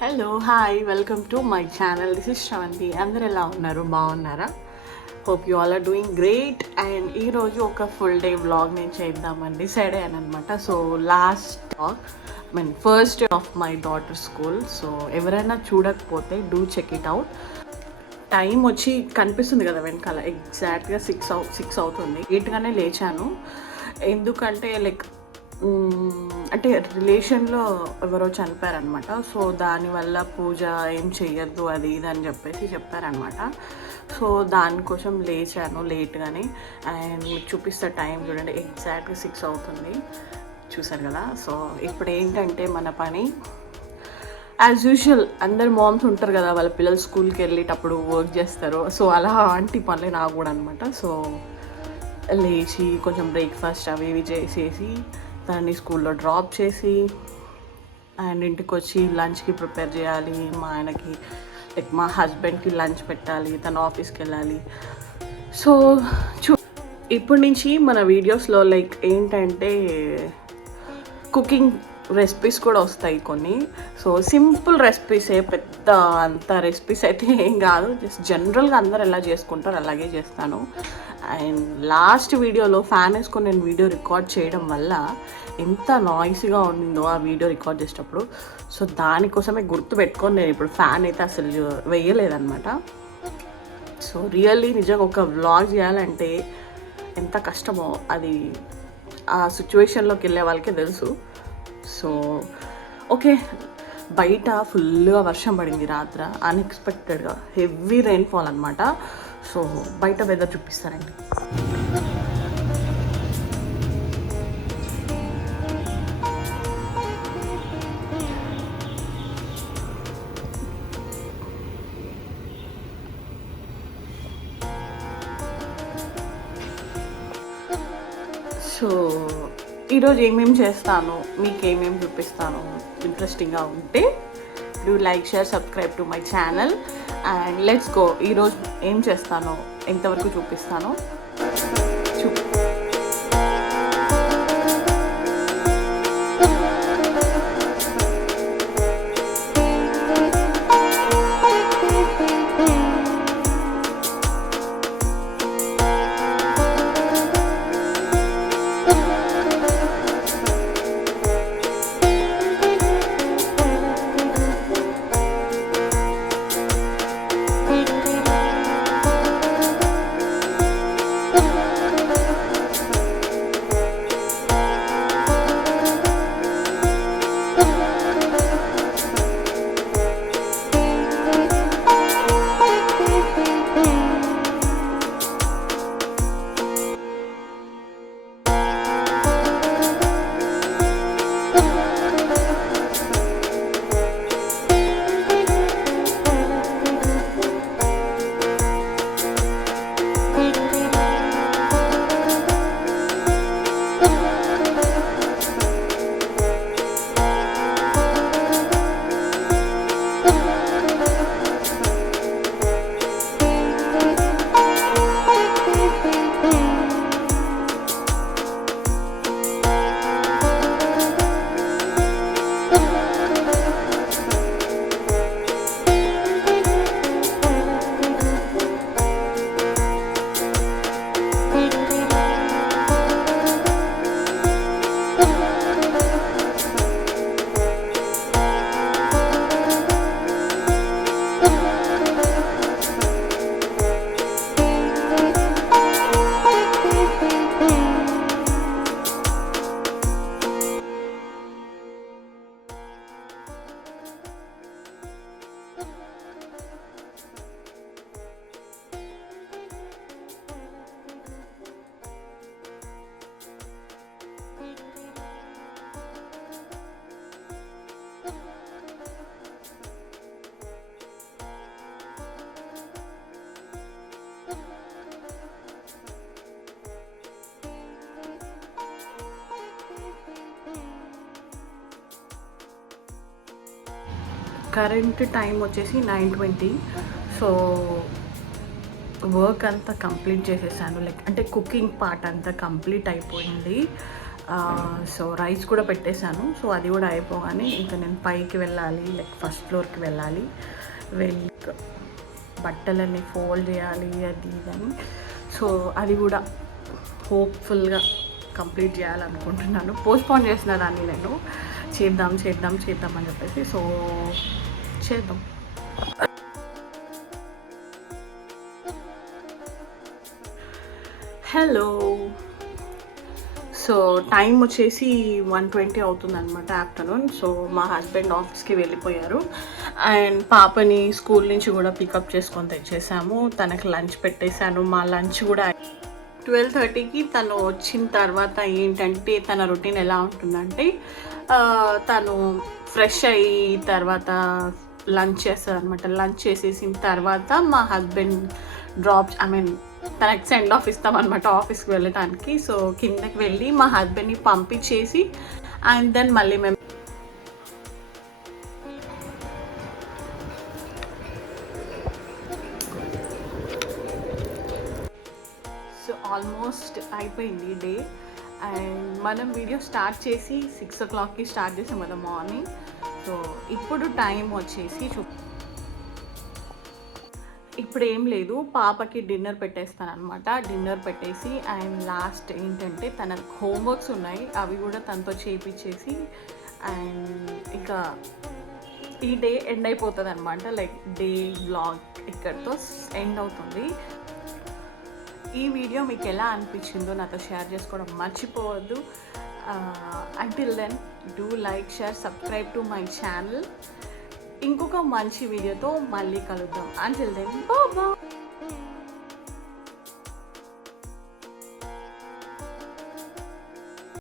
Hello hi welcome to my channel this is Sravanthi అందరు ఎలా ఉన్నారు? బాగున్నారా? Hope you all are doing great and ఈరోజు ఒక ఫుల్ డే వ్లాగ్ నేను చేద్దామని డిసైడ్ అయ్యాను అనమాట so last vlog I mean first day of my daughter school so ఎవరైనా చూడకపోతే do check it out time వచ్చి కనిపిస్తుంది కదా వెనకాల. ఎగ్జాక్ట్గా సిక్స్ అవు సిక్స్ అవుతుంది. ఎయిట్గానే లేచాను. ఎందుకంటే లైక్ అంటే రిలేషన్లో ఎవరో చనిపోయారనమాట సో దానివల్ల పూజ ఏం చెయ్యొద్దు అది ఇది అని చెప్పేసి చెప్పారనమాట సో దానికోసం లేచాను లేట్గానే. అండ్ మీకు చూపిస్తే టైం చూడండి. ఎగ్జాక్ట్గా సిక్స్ అవుతుంది. చూసారు కదా? సో ఇప్పుడు ఏంటంటే మన పని యాజ్ యూజువల్ అందరు మామ్స్ ఉంటారు కదా? వాళ్ళ పిల్లలు స్కూల్కి వెళ్ళేటప్పుడు వర్క్ చేస్తారు. సో అలా ఆంటీ పనులే నాకు కూడా అనమాట సో లేచి కొంచెం బ్రేక్ఫాస్ట్ అవి ఇవి చేసేసి దాన్ని స్కూల్లో డ్రాప్ చేసి అండ్ ఇంటికి వచ్చి లంచ్కి ప్రిపేర్ చేయాలి. మా ఆయనకి లైక్ మా హస్బెండ్కి లంచ్ పెట్టాలి తను ఆఫీస్కి వెళ్ళాలి సో చూ ఇప్పటి నుంచి మన వీడియోస్లో లైక్ ఏంటంటే కుకింగ్ రెసిపీస్ కూడా వస్తాయి కొన్ని. సో సింపుల్ రెసిపీసే పెద్ద అంత రెసిపీస్ అయితే ఏం కాదు. జస్ట్ జనరల్గా అందరు ఎలా చేసుకుంటారో అలాగే చేస్తాను. అండ్ లాస్ట్ వీడియోలో ఫ్యాన్ వేసుకొని నేను వీడియో రికార్డ్ చేయడం వల్ల ఎంత నాయిస్గా ఉండిందో ఆ వీడియో రికార్డ్ చేసేటప్పుడు. సో దానికోసమే గుర్తు పెట్టుకొని నేను ఇప్పుడు ఫ్యాన్ అయితే అసలు వేయలేదన్నమాట. సో రియల్లీ నిజంగా ఒక వ్లాగ్ చేయాలంటే ఎంత కష్టమో అది ఆ సిచ్యువేషన్లోకి వెళ్ళే వాళ్ళకే తెలుసు. సో ఓకే బయట ఫుల్గా వర్షం పడింది రాత్ర అన్ఎక్స్పెక్టెడ్గా హెవీ రెయిన్ఫాల్ అనమాట సో బయట వెదర్ చూపిస్తారండి సో ఈరోజు ఏమేమి చేస్తాను మీకు ఏమేమి చూపిస్తాను ఇంట్రెస్టింగ్గా ఉంటే do like share subscribe to my channel and let's go ఈరోజు ఏం చేస్తానో ఎంతవరకు చూపిస్తానో. కరెంట్ టైం వచ్చేసి నైన్ ట్వంటీ. సో వర్క్ అంతా కంప్లీట్ చేసేసాను. లైక్ అంటే కుకింగ్ పార్ట్ అంతా కంప్లీట్ అయిపోయింది. సో రైస్ కూడా పెట్టేశాను. సో అది కూడా అయిపోగానే ఇంకా నేను పైకి వెళ్ళాలి. లైక్ ఫస్ట్ ఫ్లోర్కి వెళ్ళాలి. వెళ్ళి బట్టలన్నీ ఫోల్డ్ చేయాలి అది ఇదని సో అది కూడా హోప్ఫుల్గా కంప్లీట్ చేయాలనుకుంటున్నాను. పోస్ట్పోన్ చేసిన దాన్ని నేను. చేద్దాం చేద్దాం చేద్దాం అని చెప్పేసి. సో చేద్దాం. హలో సో టైం వచ్చేసి వన్ ట్వంటీ అవుతుందన్నమాట ఆఫ్టర్నూన్ సో మా హస్బెండ్ ఆఫీస్కి వెళ్ళిపోయారు. అండ్ పాపని స్కూల్ నుంచి కూడా పికప్ చేసుకొని తెచ్చేసాము. తనకి లంచ్ పెట్టేశాను. మా లంచ్ కూడా ట్వెల్వ్ థర్టీకి తను వచ్చిన తర్వాత ఏంటంటే తన రొటీన్ ఎలా ఉంటుందంటే తను ఫ్రెష్ అయ్యి తర్వాత లంచ్ చేస్తారు అనమాట లంచ్ చేసేసిన తర్వాత మా హస్బెండ్ డ్రాప్స్ ఐ మీన్ తనకి సెండ్ ఆఫ్ ఇస్తామన్నమాట ఆఫీస్కి వెళ్ళడానికి సో కిందకి వెళ్ళి మా హస్బెండ్ని పంపించేసి అండ్ దెన్ మళ్ళీ మేము ఆల్మోస్ట్ అయిపోయింది డే. అండ్ మనం వీడియో స్టార్ట్ చేసి సిక్స్ ఓ క్లాక్కి స్టార్ట్ చేసాం కదా మార్నింగ్. సో ఇప్పుడు టైం వచ్చేసి చూ ఇప్పుడు ఏం లేదు. పాపకి డిన్నర్ పెట్టేస్తాను అనమాట డిన్నర్ పెట్టేసి అండ్ లాస్ట్ ఏంటంటే తన హోంవర్క్స్ ఉన్నాయి. అవి కూడా తనతో చేపించేసి అండ్ ఇంకా ఈ డే ఎండ్ అయిపోతుంది అనమాట లైక్ డే బ్లాగ్ ఇక్కడితో ఎండ్ అవుతుంది. ఈ వీడియో మీకు ఎలా అనిపించిందో నాతో షేర్ చేసుకోవడం మర్చిపోవద్దు. Until then do like share subscribe to my channel ఇంకొక మంచి వీడియోతో మళ్ళీ కలుద్దాం. అంటిల్ దెన్ బాబా